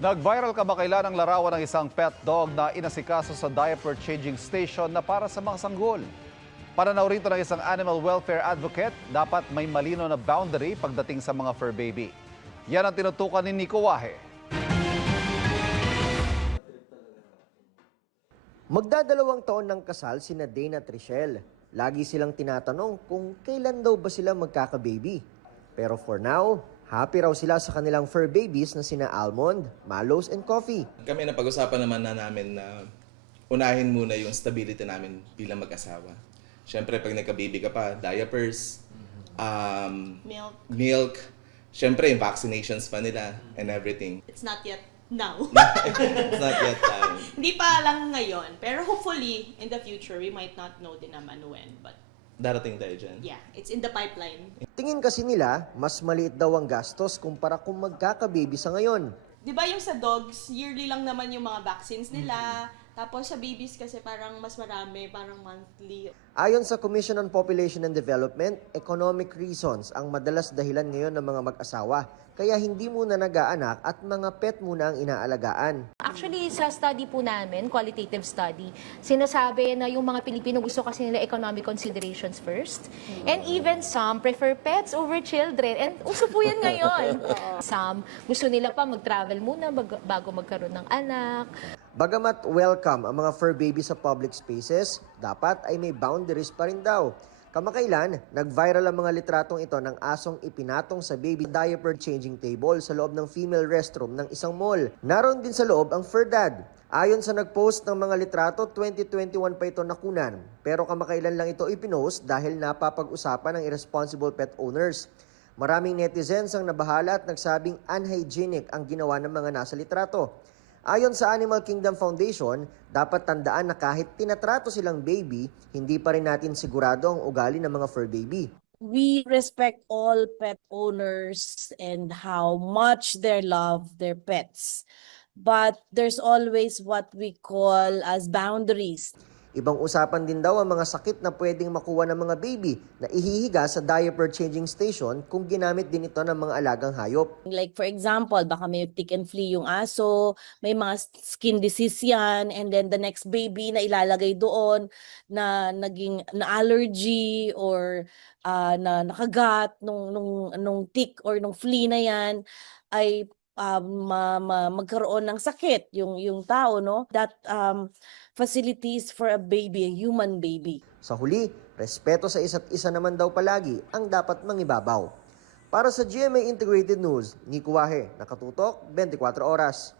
Nag-viral kamakailan ang larawan ng isang pet dog na inasikaso sa diaper changing station na para sa mga sanggol. Pananaw rito ng isang animal welfare advocate, dapat may malino na boundary pagdating sa mga fur baby. Yan ang tinutukan ni Nico Wahe. Magdadalawang taon ng kasal sina Dane at Richelle. Lagi silang tinatanong kung kailan daw ba sila magkaka-baby. Pero for now, happy raw sila sa kanilang fur babies na sina Almond, Mallows, and Coffee. Kami napag-usapan naman na namin na unahin muna yung stability namin bilang mag-asawa. Siyempre, pag nagka-baby ka pa, diapers, milk, siyempre, yung vaccinations pa nila and everything. It's not yet now. It's not yet time. Hindi pa lang ngayon. Pero hopefully, in the future, we might not know din naman when. But Darating tayo dyan. yeah, it's in the pipeline. Tingin kasi nila, mas maliit daw ang gastos kumpara kung magkaka-baby sa ngayon. Di ba yung sa dogs, yearly lang naman yung mga vaccines nila. Tapos sa babies kasi parang mas marami, parang monthly. Ayon sa Commission on Population and Development, economic reasons ang madalas dahilan ngayon ng mga mag-asawa. Kaya hindi muna nag-aanak at mga pet muna ang inaalagaan. Actually, sa study po namin, qualitative study, sinasabi na yung mga Pilipino gusto kasi nila economic considerations first. And even some prefer pets over children. And uso po yan ngayon. Some gusto nila pa mag-travel muna bago magkaroon ng anak. Bagamat welcome ang mga fur baby sa public spaces, dapat ay may boundaries pa rin daw. Kamakailan, nag-viral ang mga litratong ito ng asong ipinatong sa baby diaper changing table sa loob ng female restroom ng isang mall. Naroon din sa loob ang fur dad. Ayon sa nag-post ng mga litrato, 2021 pa ito nakunan. Pero kamakailan lang ito ipinost dahil napapag-usapan ng irresponsible pet owners. Maraming netizens ang nabahala at nagsabing unhygienic ang ginawa ng mga nasa litrato. Ayon sa Animal Kingdom Foundation, dapat tandaan na kahit tinatrato silang baby, hindi pa rin natin sigurado ang ugali ng mga fur baby. We respect all pet owners and how much they love their pets. But there's always what we call as boundaries. Ibang usapan din daw ang mga sakit na pwedeng makuha ng mga baby na ihihiga sa diaper changing station kung ginamit din ito ng mga alagang hayop. Like for example, baka may tick and flea yung aso, may mga skin disease yan, and then the next baby na ilalagay doon na naging na allergy or na nakagat nung tick or nung flea na yan ay magkaroon ng sakit yung tao, no? That facilities for a baby, a human baby. Sa huli, respeto sa isa't isa naman daw palagi ang dapat mangibabaw. Para sa GMA Integrated News, Nico Wahe, nakatutok 24 oras.